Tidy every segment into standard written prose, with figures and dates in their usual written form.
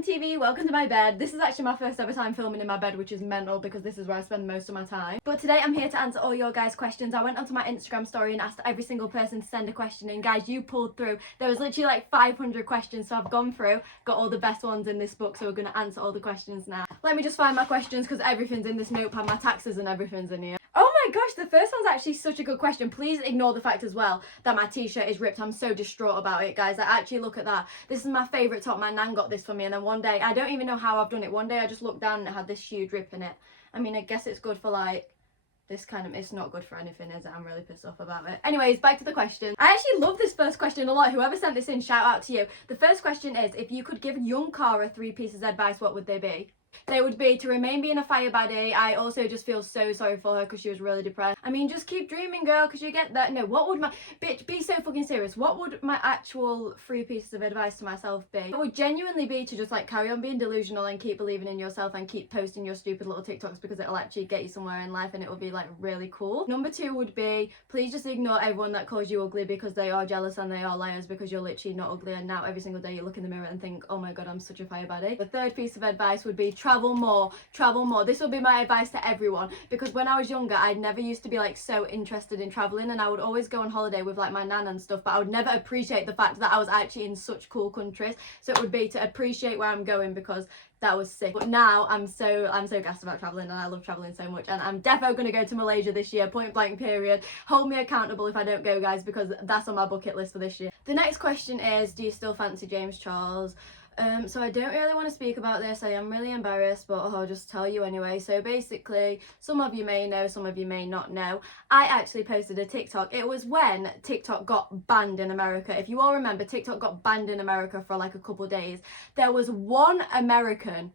MTV, welcome to my bed. This is actually my first ever time filming in my bed, which is mental because this is where I spend most of my time. But today I'm here to answer all your guys' questions. I went onto my Instagram story and asked every single person to send a question in. Guys, you pulled through. There was literally like 500 questions, so I've gone through, got all the best ones in this book, so we're going to answer all the questions now. Let me just find my questions because everything's in this notepad, my taxes and everything's in here. Oh my gosh, the first one's actually such a good question. Please ignore the fact as well that my t-shirt is ripped. I'm so distraught about it, guys. Like, actually look at that. This is my favourite top. My nan got this for me, and then one day, I don't even know how I've done it. One day I just looked down and it had this huge rip in it. I mean, I guess it's good for like this kind of, it's not good for anything, is it? I'm really pissed off about it. Anyways, back to the question. I actually love this first question a lot. Whoever sent this in, shout out to you. The first question is, if you could give young Cara 3 pieces of advice, what would they be? They would be to remain being a fire baddie. I also just feel so sorry for her because she was really depressed. I mean, just keep dreaming, girl, because you get that. No, what would my... Bitch, be so fucking serious. What would my actual 3 pieces of advice to myself be? It would genuinely be to just, like, carry on being delusional and keep believing in yourself and keep posting your stupid little TikToks because it'll actually get you somewhere in life and it will be, like, really cool. Number 2 would be, please just ignore everyone that calls you ugly because they are jealous and they are liars because you're literally not ugly, and now every single day you look in the mirror and think, oh my god, I'm such a fire baddie. The 3rd piece of advice would be travel more. Travel more. This will be my advice to everyone, because when I was younger I never used to be like so interested in traveling, and I would always go on holiday with like my nan and stuff, but I would never appreciate the fact that I was actually in such cool countries. So it would be to appreciate where I'm going because that was sick. But now I'm so gassed about traveling, and I love traveling so much, and I'm definitely going to go to Malaysia this year, point blank period. Hold me accountable if I don't go, guys, because that's on my bucket list for this year. The next question is, do you still fancy James Charles? So I don't really want to speak about this. I am really embarrassed, but I'll just tell you anyway. So basically, some of you may know, some of you may not know, I actually posted a TikTok. It was when TikTok got banned in America. If you all remember, TikTok got banned in America for like a couple of days. There was one American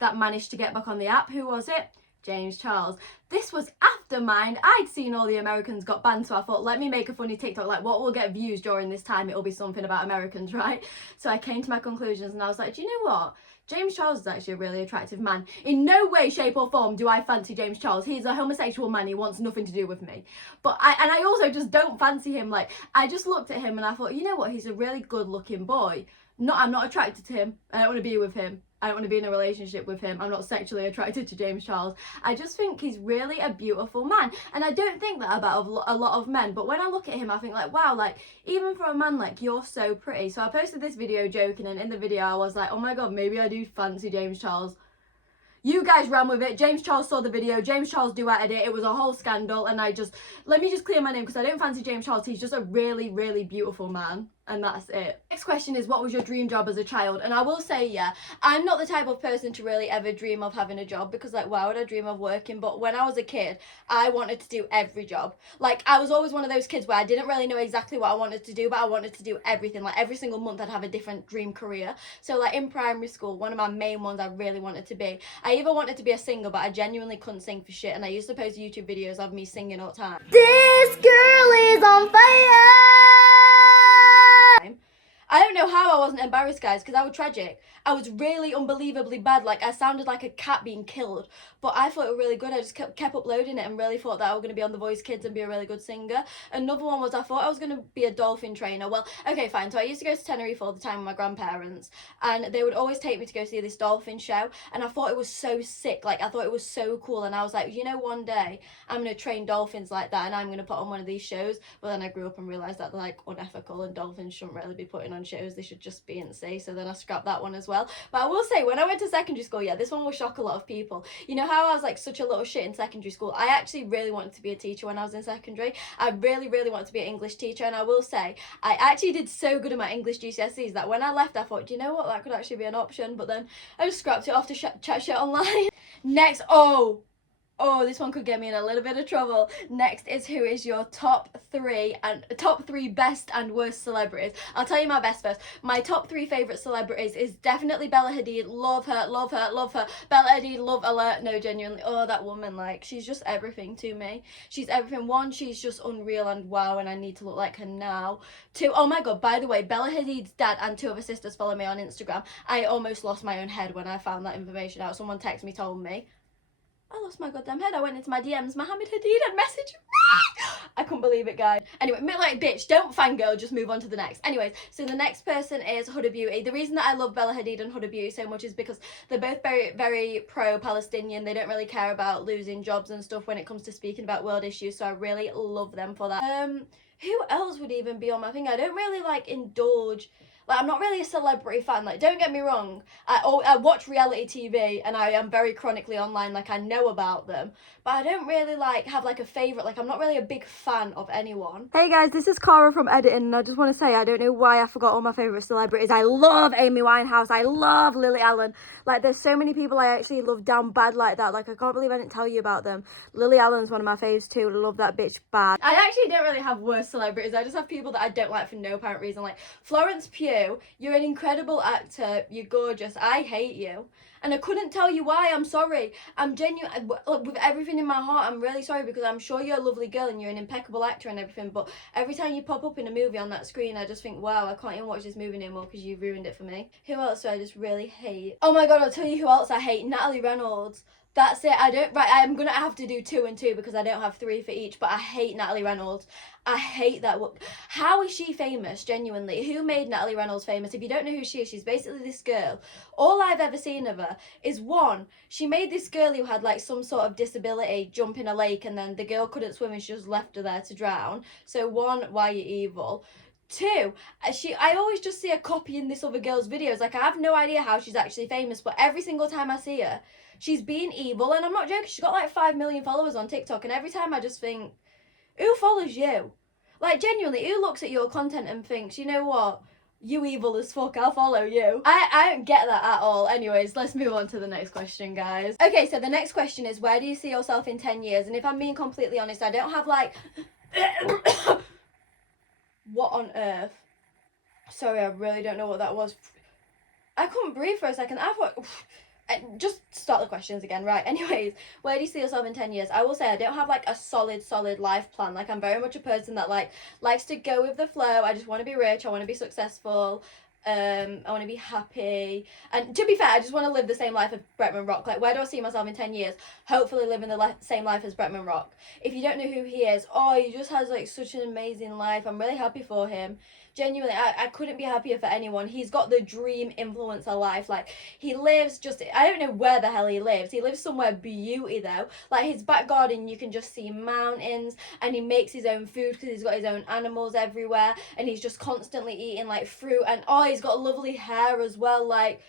that managed to get back on the app. Who was it? James Charles. This was after mine. I'd seen all the Americans got banned, so I thought, let me make a funny TikTok, like what will get views during this time? It'll be something about Americans, right? So I came to my conclusions and I was like, do you know what? James Charles is actually a really attractive man. In no way, shape or form do I fancy James Charles. He's a homosexual man. He wants nothing to do with me. But I also just don't fancy him. Like, I just looked at him and I thought, you know what? He's a really good looking boy. I'm not attracted to him. I don't want to be with him. I don't want to be in a relationship with him. I'm not sexually attracted to James Charles. I just think he's really a beautiful man. And I don't think that about a lot of men. But when I look at him, I think like, wow, like even for a man, like you're so pretty. So I posted this video joking, and in the video I was like, oh my god, maybe I do fancy James Charles. You guys ran with it. James Charles saw the video. James Charles duetted it. It was a whole scandal. And let me just clear my name because I don't fancy James Charles. He's just a really, really beautiful man. And that's it. Next question is, what was your dream job as a child? And I will say, yeah, I'm not the type of person to really ever dream of having a job, because like, why would I dream of working? But when I was a kid, I wanted to do every job. Like, I was always one of those kids where I didn't really know exactly what I wanted to do, but I wanted to do everything. Like every single month I'd have a different dream career. So like in primary school, one of my main ones I really wanted to be, I either wanted to be a singer, but I genuinely couldn't sing for shit, and I used to post YouTube videos of me singing all the time. This girl is on fire! I don't know how I wasn't embarrassed, guys, because I was tragic. I was really unbelievably bad. Like, I sounded like a cat being killed. But I thought it was really good. I just kept uploading it and really thought that I was going to be on The Voice Kids and be a really good singer. Another one was I thought I was going to be a dolphin trainer. Well, okay, fine. So I used to go to Tenerife all the time with my grandparents, and they would always take me to go see this dolphin show. And I thought it was so sick. Like, I thought it was so cool. And I was like, you know, one day I'm going to train dolphins like that and I'm going to put on one of these shows. But then I grew up and realised that they're like unethical, and dolphins shouldn't really be putting on shows. They should just be in the sea. So then I scrapped that one as well. But I will say, when I went to secondary school, yeah, this one will shock a lot of people. You know how I was like such a little shit in secondary school? I actually really wanted to be a teacher when I was in secondary. I really wanted to be an English teacher, and I will say I actually did so good in my English GCSEs that when I left I thought, do you know what, that could actually be an option. But then I just scrapped it off to chat shit online. Next, oh, this one could get me in a little bit of trouble. Next is, who is your top three best and worst celebrities? I'll tell you my best first. My top 3 favourite celebrities is definitely Bella Hadid. Love her, love her, love her. Bella Hadid, love alert. No, genuinely. Oh, that woman, like, she's just everything to me. She's everything. 1, she's just unreal and wow, and I need to look like her now. 2, oh my god, by the way, Bella Hadid's dad and 2 of her sisters follow me on Instagram. I almost lost my own head when I found that information out. Someone texted me, told me. I lost my goddamn head. I went into my DMs. Mohammed Hadid had messaged me. I couldn't believe it, guys. Anyway, like, bitch, don't fangirl, just move on to the next. Anyways, so the next person is Huda Beauty. The reason that I love Bella Hadid and Huda Beauty so much is because they're both very, very pro-Palestinian. They don't really care about losing jobs and stuff when it comes to speaking about world issues, so I really love them for that. Who else would even be on my thing? I don't really, like, indulge... Like, I'm not really a celebrity fan. Like, don't get me wrong. I watch reality TV and I am very chronically online. Like, I know about them. But I don't really, like, have, like, a favourite. Like, I'm not really a big fan of anyone. Hey, guys, this is Cara from editing. And I just want to say, I don't know why I forgot all my favourite celebrities. I love Amy Winehouse. I love Lily Allen. Like, there's so many people I actually love down bad like that. Like, I can't believe I didn't tell you about them. Lily Allen's one of my faves, too. I love that bitch bad. I actually don't really have worst celebrities. I just have people that I don't like for no apparent reason. Like, Florence Pugh. You're an incredible actor. You're gorgeous. I hate you. And I couldn't tell you why. I'm sorry. I'm genuine. With everything in my heart, I'm really sorry because I'm sure you're a lovely girl and you're an impeccable actor and everything. But every time you pop up in a movie on that screen, I just think, wow, I can't even watch this movie anymore because you've ruined it for me. Who else do I just really hate? Oh my God, I'll tell you who else I hate. Natalie Reynolds. That's it. I'm gonna have to do 2 and 2 because I don't have 3 for each, but I hate Natalie Reynolds. I hate that. How is she famous, genuinely? Who made Natalie Reynolds famous? If you don't know who she is, she's basically this girl. All I've ever seen of her is, one, she made this girl who had like some sort of disability jump in a lake and then the girl couldn't swim and she just left her there to drown. So one, why you evil? 2, I always just see her copying this other girl's videos. Like, I have no idea how she's actually famous, but every single time I see her, she's being evil, and I'm not joking, she's got like 5 million followers on TikTok, and every time I just think, who follows you? Like, genuinely, who looks at your content and thinks, you know what, you evil as fuck, I'll follow you? I don't get that at all. Anyways, let's move on to the next question, guys. Okay, so the next question is, where do you see yourself in 10 years? And if I'm being completely honest, I don't have like... What on earth? Sorry, I really don't know what that was. I couldn't breathe for a second. Just start the questions again. Right, anyways, where do you see yourself in 10 years? I will say I don't have like a solid life plan. Like, I'm very much a person that like likes to go with the flow. I just want to be rich. I want to be successful. I want to be happy, and to be fair, I just want to live the same life as Bretman Rock. Like, where do I see myself in 10 years? Hopefully living the same life as Bretman Rock. If you don't know who he is, oh, he just has like such an amazing life. I'm really happy for him. Genuinely, I couldn't be happier for anyone. He's got the dream influencer life. Like, he lives just, I don't know where the hell he lives. He lives somewhere beauty though. Like, his back garden, you can just see mountains, and he makes his own food because he's got his own animals everywhere, and he's just constantly eating like fruit, and oh, he's got lovely hair as well. Like,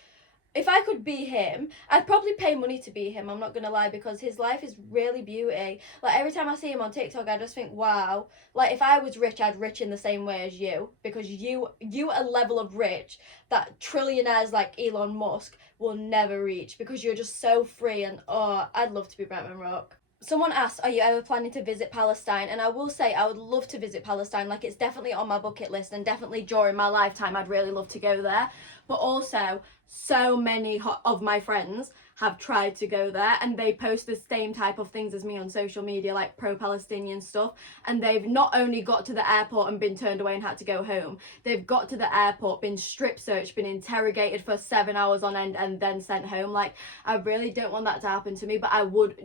if I could be him, I'd probably pay money to be him, I'm not gonna lie, because his life is really beauty. Like, every time I see him on TikTok, I just think, wow. Like, if I was rich, I'd rich in the same way as you, because you a level of rich that trillionaires like Elon Musk will never reach, because you're just so free, and oh, I'd love to be Bretman Rock. Someone asked, are you ever planning to visit Palestine? And I will say, I would love to visit Palestine. Like, it's definitely on my bucket list, and definitely during my lifetime, I'd really love to go there. But also, so many of my friends have tried to go there, and they post the same type of things as me on social media, like pro-Palestinian stuff, and they've not only got to the airport and been turned away and had to go home, they've got to the airport, been strip searched, been interrogated for 7 hours on end, and then sent home. Like, I really don't want that to happen to me, but I would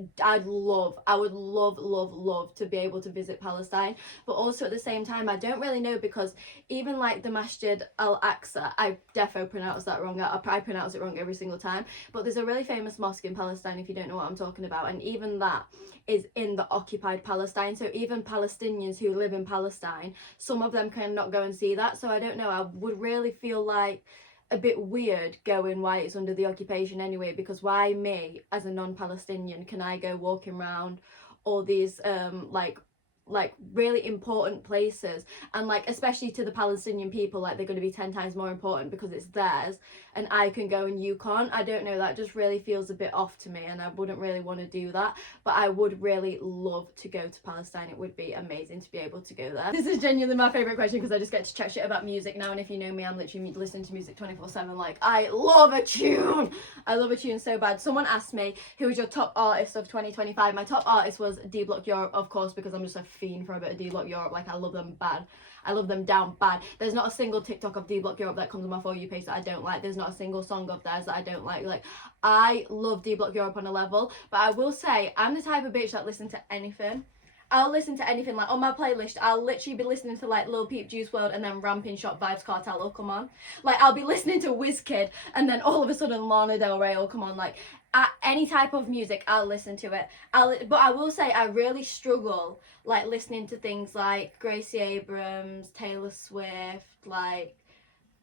love to be able to visit Palestine. But also at the same time, I don't really know, because even like the Masjid al-Aqsa, I defo pronounce that wrong, I pronounce it wrong every single time, but there's a really famous mosque in Palestine, if you don't know what I'm talking about, and even that is in the occupied Palestine. So even Palestinians who live in Palestine, some of them cannot go and see that. So I don't know, I would really feel like a bit weird going while it's under the occupation anyway, because why me as a non-Palestinian can I go walking around all these like really important places, and like especially to the Palestinian people, like they're going to be 10 times more important because it's theirs, and I can go and you can't. I don't know, that just really feels a bit off to me, and I wouldn't really want to do that. But I would really love to go to Palestine. It would be amazing to be able to go there. This is genuinely my favourite question, because I just get to chat shit about music now, and if you know me, I'm literally listening to music 24/7. Like, I love a tune. I love a tune so bad. Someone asked me, who was your top artist of 2025? My top artist was D Block Europe, of course, because I'm just a fiend for a bit of D-Block Europe. Like, I love them bad. I love them down bad. There's not a single TikTok of D-Block Europe that comes on my For You page that I don't like. There's not a single song of theirs that I don't like. Like, I love D-Block Europe on a level, but I will say I'm the type of bitch that listen to anything. I'll listen to anything. Like, on my playlist, I'll literally be listening to like Lil Peep, Juice WRLD, and then Ramping Shop Vibes Cartel will come on. Like, I'll be listening to Wizkid, and then all of a sudden Lana Del Rey will come on. Like, any type of music, I'll listen to it. But I will say I really struggle like listening to things like Gracie Abrams, Taylor Swift, like,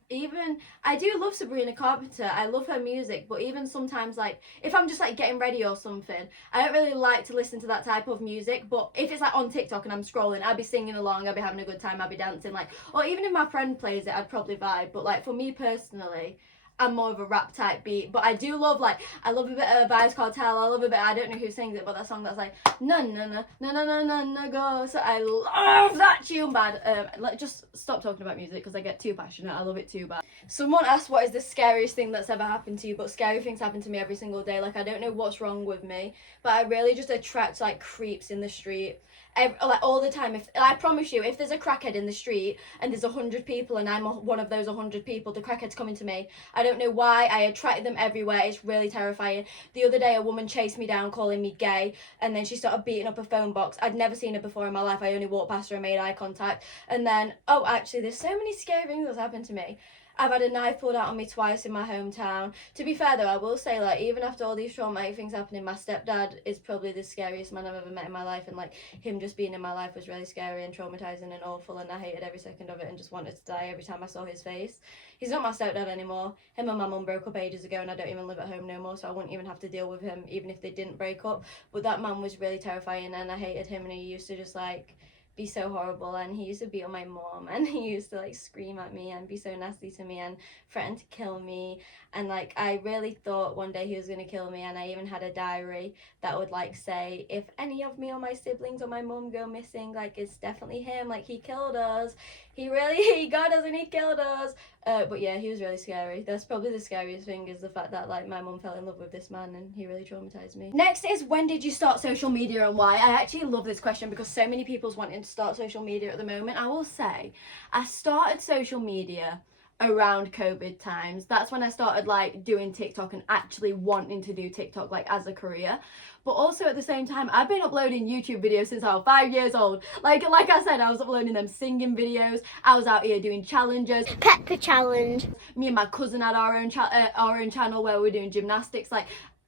even I do love Sabrina Carpenter. I love her music, but even sometimes, like, if I'm just like getting ready or something, I don't really like to listen to that type of music. But if it's like on TikTok and I'm scrolling, I'll be singing along, I'll be having a good time, I'll be dancing, like, or even if my friend plays it, I'd probably vibe. But like, for me personally, I'm more of a rap type beat. But I do love, like, I love a bit of Vibes Cartel. I love a bit, I don't know who sings it, but that song that's like na na na na na na na na go. So I love that tune bad. Like, just stop talking about music because I get too passionate. I love it too bad. Someone asked what is the scariest thing that's ever happened to you, but scary things happen to me every single day. Like, I don't know what's wrong with me, but I really just attract like creeps in the street. Like, all the time. If I promise you, if there's a crackhead in the street and there's 100 people and I'm one of those 100 people, the crackhead's coming to me. I don't know why. I attract them everywhere. It's really terrifying. The other day, a woman chased me down, calling me gay, and then she started beating up a phone box. I'd never seen her before in my life. I only walked past her and made eye contact. And then, oh, actually, there's so many scary things that's happened to me. I've had a knife pulled out on me twice in my hometown. To be fair though, I will say, like, even after all these traumatic things happening, my stepdad is probably the scariest man I've ever met in my life, and like, him just being in my life was really scary and traumatizing and awful, and I hated every second of it and just wanted to die every time I saw his face. He's not my stepdad anymore. Him and my mum broke up ages ago, and I don't even live at home no more, so I wouldn't even have to deal with him even if they didn't break up. But that man was really terrifying, and I hated him, and he used to just like be so horrible, and he used to beat on my mom, and he used to like scream at me and be so nasty to me and threaten to kill me. And like, I really thought one day he was gonna kill me, and I even had a diary that would like say, if any of me or my siblings or my mom go missing, like, it's definitely him, like, he killed us, he got us and he killed us. But yeah, he was really scary. That's probably the scariest thing, is the fact that like my mum fell in love with this man and he really traumatized me. Next is, when did you start social media and why? I actually love this question because so many people's wanting to start social media at the moment. I will say I started social media around COVID times. That's when I started like doing TikTok and actually wanting to do TikTok like as a career. But also at the same time, I've been uploading YouTube videos since I was 5 years old. Like I said, I was uploading them singing videos. I was out here doing challenges. Pepper challenge. Me and my cousin had our own channel where we were doing gymnastics. Like,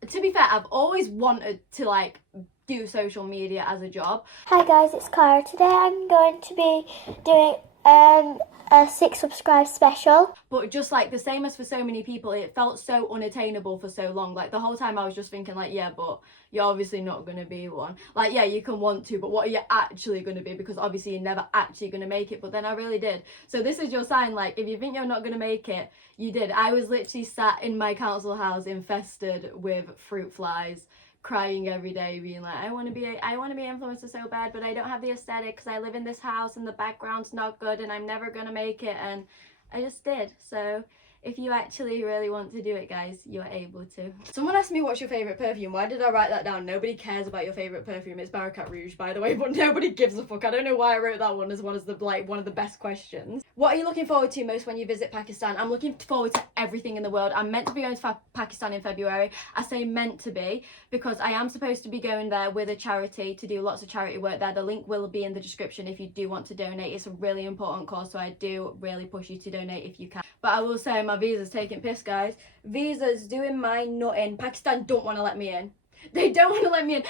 to be fair, I've always wanted to like do social media as a job. Hi guys, it's Cara. Today I'm going to be doing a 6 subscribe special. But just like the same as for so many people, it felt so unattainable for so long. Like, the whole time I was just thinking like, yeah, but you're obviously not going to be one. Like, yeah, you can want to, but what are you actually going to be? Because obviously you're never actually going to make it. But then I really did. So this is your sign. Like, if you think you're not going to make it, you did. I was literally sat in my council house infested with fruit flies, crying every day, being like, I want to be an influencer so bad, but I don't have the aesthetic because I live in this house and the background's not good and I'm never gonna make it. And I just did. So if you actually really want to do it, guys, you're able to. Someone asked me, what's your favourite perfume? Why did I write that down? Nobody cares about your favourite perfume. It's Barakat Rouge, by the way, but nobody gives a fuck. I don't know why I wrote that one as one of the best questions. What are you looking forward to most when you visit Pakistan? I'm looking forward to everything in the world. I'm meant to be going to Pakistan in February. I say meant to be because I am supposed to be going there with a charity to do lots of charity work there. The link will be in the description if you do want to donate. It's a really important cause, so I do really push you to donate if you can. But I will say my visa's taking piss, guys. Visa's doing my nutting. Pakistan don't want to let me in. They don't want to let me in.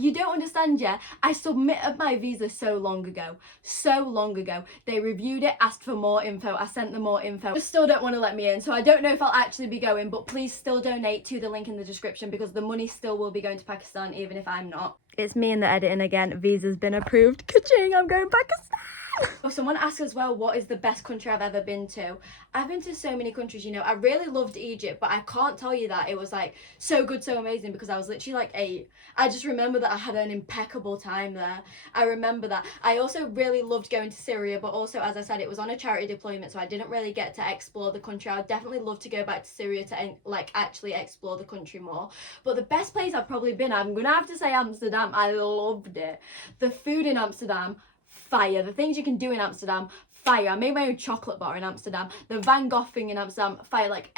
You don't understand, yeah? I submitted my visa so long ago. They reviewed it, asked for more info. I sent them more info. Just still don't want to let me in. So I don't know if I'll actually be going, but please still donate to the link in the description because the money still will be going to Pakistan even if I'm not. It's me in the editing again. Visa's been approved. Ka-ching, I'm going Pakistan. Oh, someone asked as well, what is the best country I've ever been to? I've been to so many countries, you know. I really loved Egypt, but I can't tell you that it was like so good, so amazing, because I was literally like 8. I just remember that I had an impeccable time there. I remember that. I also really loved going to Syria, but also, as I said, it was on a charity deployment, so I didn't really get to explore the country. I would definitely love to go back to Syria to like actually explore the country more. But the best place I've probably been, I'm gonna have to say Amsterdam. I loved it. The food in Amsterdam, fire. The things you can do in Amsterdam, fire. I made my own chocolate bar in Amsterdam. The Van Gogh thing in Amsterdam, fire. Like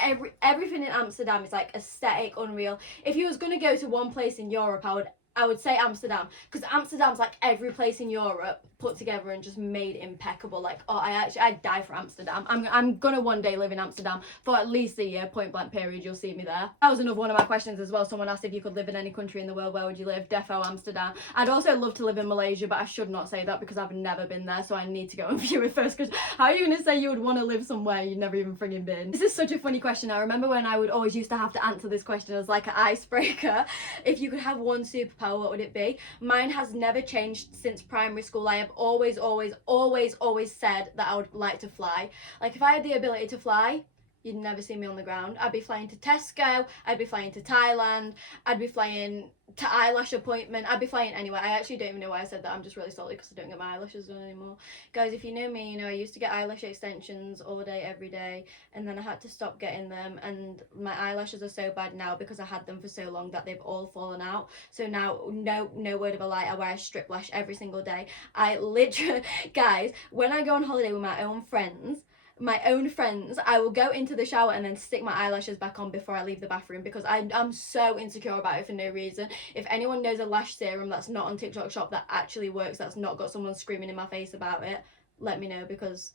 everything in Amsterdam is like aesthetic, unreal. If you was gonna go to one place in Europe, I would say Amsterdam, because Amsterdam's like every place in Europe put together and just made impeccable. Like, oh, I'd die for Amsterdam. I'm gonna one day live in Amsterdam for at least a year, point blank period. You'll see me there. That was another one of my questions as well. Someone asked if you could live in any country in the world, where would you live? Defo Amsterdam. I'd also love to live in Malaysia, but I should not say that because I've never been there, so I need to go and view it first. Because how are you gonna say you would want to live somewhere you've never even frigging been? This is such a funny question. I remember when I would always used to have to answer this question as like an icebreaker. If you could have one superpower, what would it be? Mine has never changed since primary school. I have always said that I would like to fly. Like, if I had the ability to fly, you'd never see me on the ground. I'd be flying to Tesco, I'd be flying to Thailand, I'd be flying to eyelash appointment, I'd be flying anywhere. I actually don't even know why I said that. I'm just really salty because I don't get my eyelashes done anymore. Guys, if you know me, you know I used to get eyelash extensions all day, every day, and then I had to stop getting them, and my eyelashes are so bad now because I had them for so long that they've all fallen out. So now, no word of a lie, I wear a strip lash every single day. I literally, guys, when I go on holiday with my own friends, I will go into the shower and then stick my eyelashes back on before I leave the bathroom, because I'm so insecure about it for no reason. If anyone knows a lash serum that's not on TikTok shop that actually works, that's not got someone screaming in my face about it, let me know, because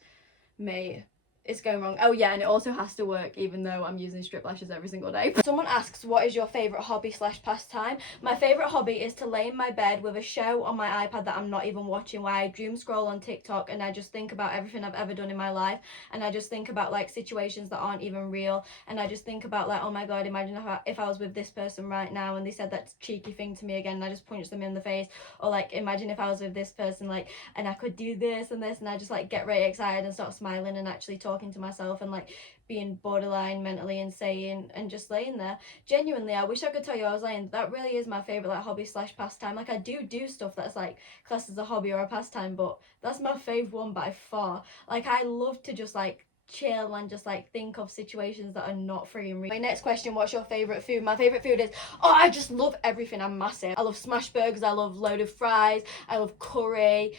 mate, it's going wrong. Oh yeah, and it also has to work even though I'm using strip lashes every single day. Someone asks, what is your favourite hobby / pastime? My favourite hobby is to lay in my bed with a show on my iPad that I'm not even watching, where I doom scroll on TikTok and I just think about everything I've ever done in my life, and I just think about like situations that aren't even real, and I just think about like, oh my god, imagine if I was with this person right now and they said that cheeky thing to me again and I just punched them in the face, or like imagine if I was with this person like and I could do this and this, and I just like get really excited and start smiling and actually talking to myself and like being borderline mentally insane and just laying there. Genuinely, I wish I could tell you I was lying. That really is my favorite like hobby / pastime. Like, I do stuff that's like classed as a hobby or a pastime, but that's my fave one by far. Like, I love to just like chill and just like think of situations that are not freaking real. My next question, what's your favorite food? My favorite food is, oh, I just love everything. I'm massive. I love smash burgers, I love loaded fries, I love curry.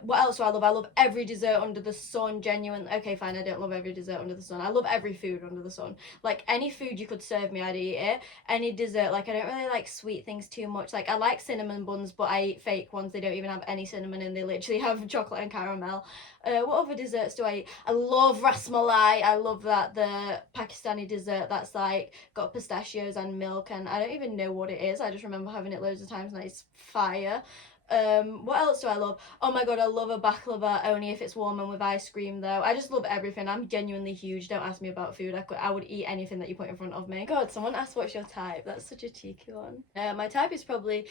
What else do I love? I love every dessert under the sun. Genuine. Okay, fine, I don't love every dessert under the sun. I love every food under the sun. Like, any food you could serve me, I'd eat it. Any dessert. Like, I don't really like sweet things too much. Like, I like cinnamon buns, but I eat fake ones. They don't even have any cinnamon in. They literally have chocolate and caramel. What other desserts do I eat? I love ras malai. I love that, the Pakistani dessert that's like got pistachios and milk, and I don't even know what it is. I just remember having it loads of times and it's fire. What else do I love? Oh my god, I love a baklava, only if it's warm and with ice cream though. I just love everything. I'm genuinely huge. Don't ask me about food. I would eat anything that you put in front of me. God, someone asked what's your type. That's such a cheeky one. My type is probably,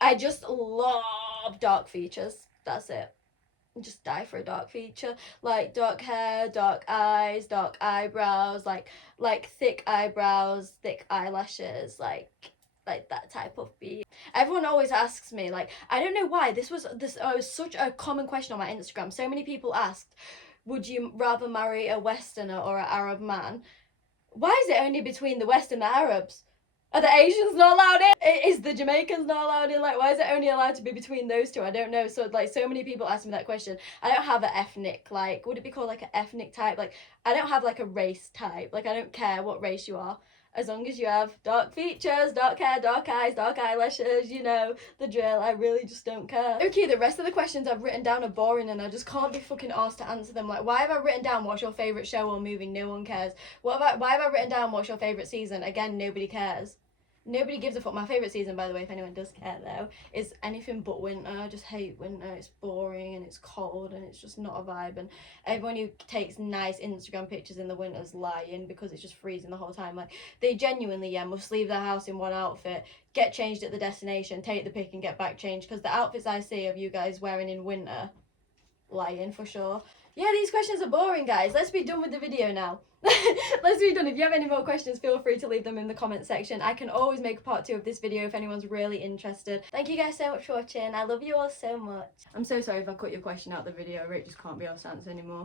I just love dark features. That's it. Just die for a dark feature, like dark hair, dark eyes, dark eyebrows, like thick eyebrows, thick eyelashes, like that type of beat. Everyone always asks me, like, I don't know why this was such a common question on my Instagram. So many people asked, would you rather marry a Westerner or an Arab man? Why is it only between the West and the Arabs? Are the Asians not allowed in? Is the Jamaicans not allowed in? Like, why is it only allowed to be between those two? I don't know. So, like, so many people ask me that question. I don't have an ethnic, like, would it be called, like, an ethnic type? Like, I don't have, like, a race type. Like, I don't care what race you are. As long as you have dark features, dark hair, dark eyes, dark eyelashes, you know, the drill. I really just don't care. Okay, the rest of the questions I've written down are boring and I just can't be fucking asked to answer them. Like, why have I written down what's your favourite show or movie? No one cares. Why have I written down what's your favourite season? Again, nobody cares. Nobody gives a fuck. My favourite season, by the way, if anyone does care though, is anything but winter. I just hate winter. It's boring and it's cold and it's just not a vibe. And everyone who takes nice Instagram pictures in the winter's lying, because it's just freezing the whole time. Like, they genuinely, must leave their house in one outfit, get changed at the destination, take the pic and get back changed. Because the outfits I see of you guys wearing in winter, lying for sure. Yeah, these questions are boring, guys. Let's be done with the video now. Let's be done. If you have any more questions, feel free to leave them in the comment section. I can always make a part 2 of this video if anyone's really interested. Thank you guys so much for watching. I love you all so much. I'm so sorry if I cut your question out of the video. It just can't be asked to answer anymore.